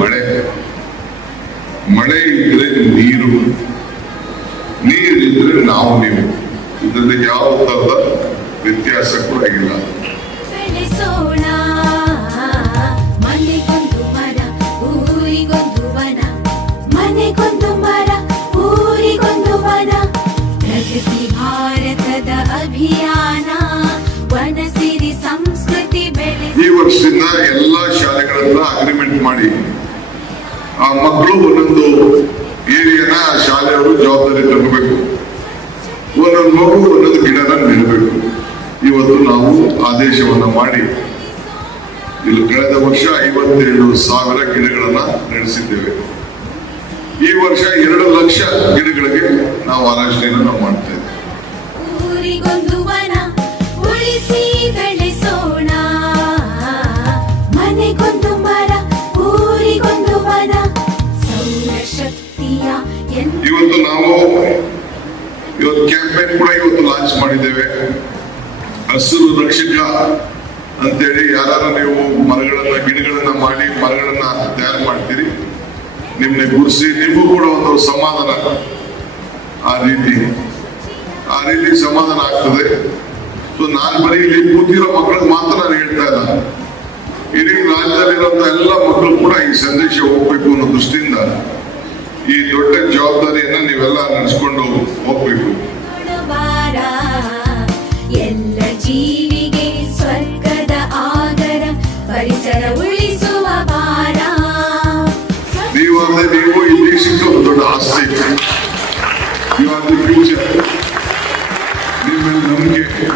ಮಳೆ, ಮಳೆ ಇದ್ರೆ ನೀರು, ನೀರಿದ್ರೆ ನೀವು. ಇದರಲ್ಲಿ ಯಾವ ತರದ ವ್ಯತ್ಯಾಸ ಕೂಡ ಇಲ್ಲ. ಭಾರತದ ಅಭಿಯಾನ ವನಸಿರಿ ಸಂಸ್ಕೃತಿ ಈ ವರ್ಷದಿಂದ ಎಲ್ಲಾ ಶಾಲೆಗಳನ್ನ ಅಗ್ರಿಮೆಂಟ್ ಮಾಡಿ ಆ ಮಕ್ಕಳು ಒಂದೊಂದು ಏರಿಯಾನ ಶಾಲೆಯವರು ಜವಾಬ್ದಾರಿ ತಗೋಬೇಕು. ಒಂದೊಂದು ಮಗು ಒಂದೊಂದು ಗಿಡನ ನೆಡಬೇಕು. ಇವತ್ತು ನಾವು ಆದೇಶವನ್ನ ಮಾಡಿ ಇಲ್ಲಿ ಕಳೆದ ವರ್ಷ 57,000 ಗಿಡಗಳನ್ನ ನಡೆಸಿದ್ದೇವೆ. ಈ ವರ್ಷ 2 ಲಕ್ಷ ಗಿಡಗಳಿಗೆ ನಾವು ಆಲೋಚನೆಯನ್ನು ನಾವು ಮಾಡ್ತಾ ಇದ್ದೇವೆ. ಊರಿಗೊಂದು ವನ ಉಳಿಸಿ ಬೆಳೆಸೋಣ, ಮನೆಗೊಂದು ಮರ ಊರಿಗೊಂದು ವನ ಸೌರಶಕ್ತಿಯ. ಇವತ್ತು ಕ್ಯಾಂಪೇನ್ ಕೂಡ ಇವತ್ತು ಲಾಂಚ್ ಮಾಡಿದ್ದೇವೆ. ಹಸಿರು ರಕ್ಷಕ ಅಂತೇಳಿ ಯಾರು ನೀವು ಗಿಡಗಳನ್ನ ಮಾಡಿ ಮರಗಳನ್ನ ತಯಾರು ಮಾಡ್ತೀರಿ, ನಿಮ್ನೆ ಗುಡಿಸಿ ನಿಮಗೂ ಕೂಡ ಒಂದು ಸಮಾಧಾನ, ಆ ರೀತಿ ಸಮಾಧಾನ ಆಗ್ತದೆ. ಸೊ ನಾನು ಬರೀ ಇಲ್ಲಿ ಕೂತಿರೋ ಮಕ್ಕಳಿಗೆ ಮಾತ್ರ ನಾನು ಹೇಳ್ತಾ ಇಲ್ಲ, ಇಡೀ ರಾಜ್ಯದಲ್ಲಿರುವಂತ ಎಲ್ಲ ಮಕ್ಕಳು ಕೂಡ ಈ ಸಂದೇಶ ಹೋಗ್ಬೇಕು ಅನ್ನೋ ದೃಷ್ಟಿಯಿಂದ ಈ ದೊಡ್ಡ ಜವಾಬ್ದಾರಿಯನ್ನ ನೀವೆಲ್ಲ ನಡೆಸ್ಕೊಂಡು ಹೋಗ್ಬೇಕು. ಎಲ್ಲ ಜೀವಿಗೆ ಸ್ವರ್ಗದ ಆಗರ ಪರಿಸರ ಉಳಿಸುವ ಭಾರ. ನೀವು ಈ ದೇಶಕ್ಕೆ ಒಂದು ದೊಡ್ಡ ಆಸ್ತಿ. ಫ್ಯೂಚರ್ ನಿಮ್ಮ ನಂಬಿಕೆ.